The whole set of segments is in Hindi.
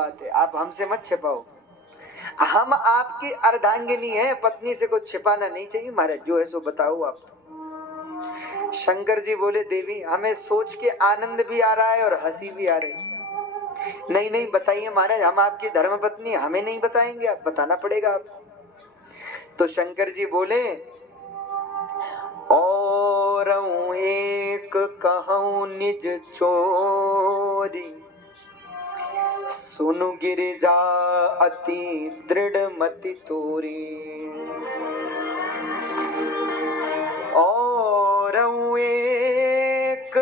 बात है, आप हमसे मत छिपाओ। हम आपकी अर्धांगिनी है, पत्नी से कुछ छिपाना नहीं चाहिए महाराज, जो है सो बताओ आप। शंकर जी बोले देवी हमें सोच के आनंद भी आ रहा है और हंसी भी आ रही है। नहीं नहीं बताइए महाराज, हम आपकी धर्म पत्नी, हमें नहीं बताएंगे, आप बताना पड़ेगा आप। तो शंकर जी बोले और एक कहूं निज चोरी, सुनु गिरिजा अति दृढ़ मति तोरी। और एक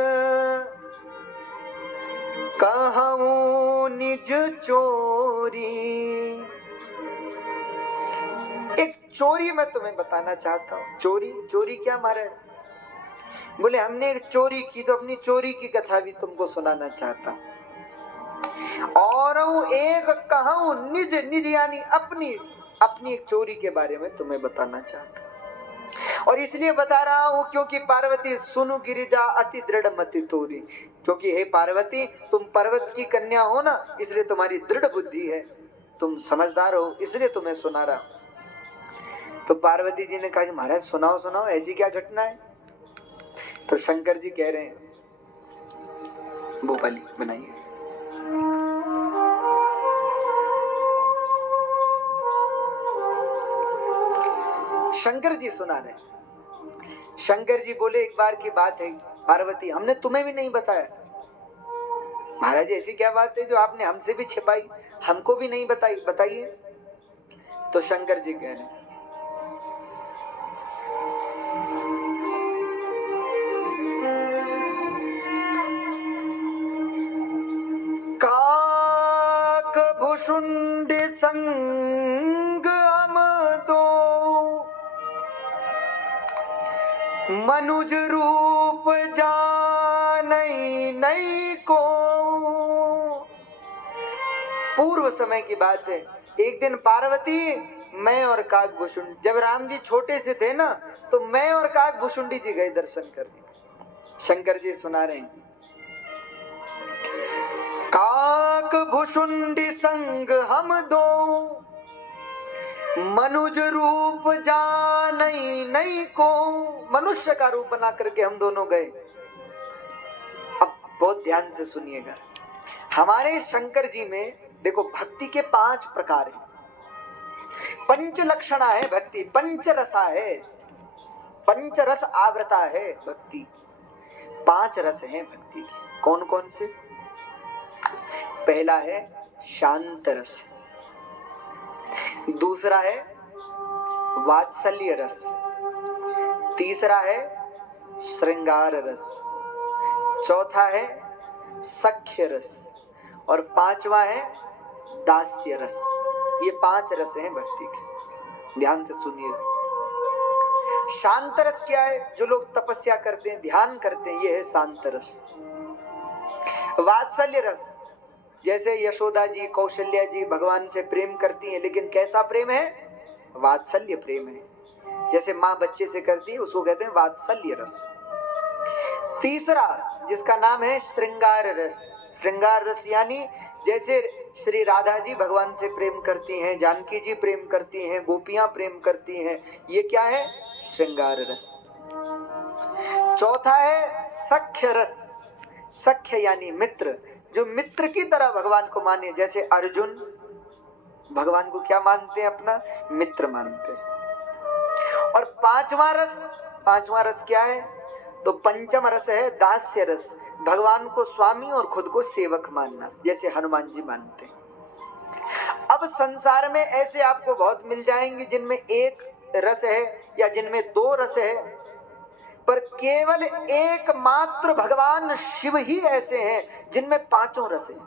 कहूं निज चोरी, एक चोरी मैं तुम्हें बताना चाहता हूं। चोरी, चोरी क्या महाराज? बोले हमने एक चोरी की, तो अपनी चोरी की कथा भी तुमको सुनाना चाहता हूं। और एक कहूं निज, निज यानी अपनी, अपनी एक चोरी के बारे में तुम्हें बताना चाहता हूं। और इसलिए बता रहा हूं क्योंकि पार्वती सुनु गिरिजा अति दृढ़ मति तोरी, क्योंकि हे पार्वती तुम पर्वत की कन्या हो ना, इसलिए तुम्हारी दृढ़ बुद्धि है, तुम समझदार हो, इसलिए तुम्हें सुना रहा हूं। तो पार्वती जी ने कहा कि महाराज सुनाओ सुनाओ, ऐसी क्या घटना है? तो शंकर जी कह रहे हैं भोपाली बनाइए। शंकर जी सुना रहे। शंकर जी बोले एक बार की बात है पार्वती, हमने तुम्हें भी नहीं बताया। महाराज ऐसी क्या बात है जो आपने हमसे भी छिपाई, हमको भी नहीं बताई, बताइए। तो शंकर जी कह रहे हैं काक भुषुंड संग हम दो, मनुज रूप जानई नहीं को। पूर्व समय की बात है, एक दिन पार्वती, मैं और काकभूषुंडी, जब राम जी छोटे से थे ना, तो मैं और काकभूषुंडी जी गए दर्शन करने। शंकर जी सुना रहे हैं काकभूषुंडी संग हम दो, मनुज रूप जानई नहीं को। मनुष्य का रूप बना करके हम दोनों गए। अब बहुत ध्यान से सुनिएगा, हमारे शंकर जी में देखो भक्ति के 5 प्रकार हैं। पंच लक्षणा है भक्ति, पंच रसा है, पंच रस आवृता है भक्ति। 5 रस हैं भक्ति के। कौन कौन से? पहला है शांत रस, दूसरा है वात्सल्य रस, तीसरा है श्रृंगार रस, चौथा है सख्य रस और 5वां है दास्य रस। ये 5 रस हैं भक्ति के। ध्यान से सुनिए। शांत रस क्या है? जो लोग तपस्या करते हैं, ध्यान करते हैं, ये है शांत रस। वात्सल्य रस, जैसे यशोदा जी, कौशल्या जी भगवान से प्रेम करती हैं, लेकिन कैसा प्रेम है? वात्सल्य प्रेम है। जैसे माँ बच्चे से करती है, उसको कहते हैं वात्सल्य रस। तीसरा जिसका नाम है श्रृंगार रस। श्रृंगार रस यानी जैसे श्री राधा जी भगवान से प्रेम करती हैं, जानकी जी प्रेम करती हैं, गोपियां प्रेम करती हैं, ये क्या है? श्रृंगार रस। चौथा है सख्य रस। सख्य यानी मित्र, जो मित्र की तरह भगवान को माने। जैसे अर्जुन भगवान को क्या मानते हैं? अपना मित्र मानते हैं। और 5वां रस क्या है? तो पंचम रस है दास्य रस, भगवान को स्वामी और खुद को सेवक मानना, जैसे हनुमान जी मानते हैं। अब संसार में ऐसे आपको बहुत मिल जाएंगे जिनमें एक रस है या जिनमें 2 रस है, पर केवल एकमात्र भगवान शिव ही ऐसे हैं जिनमें 5 रस हैं।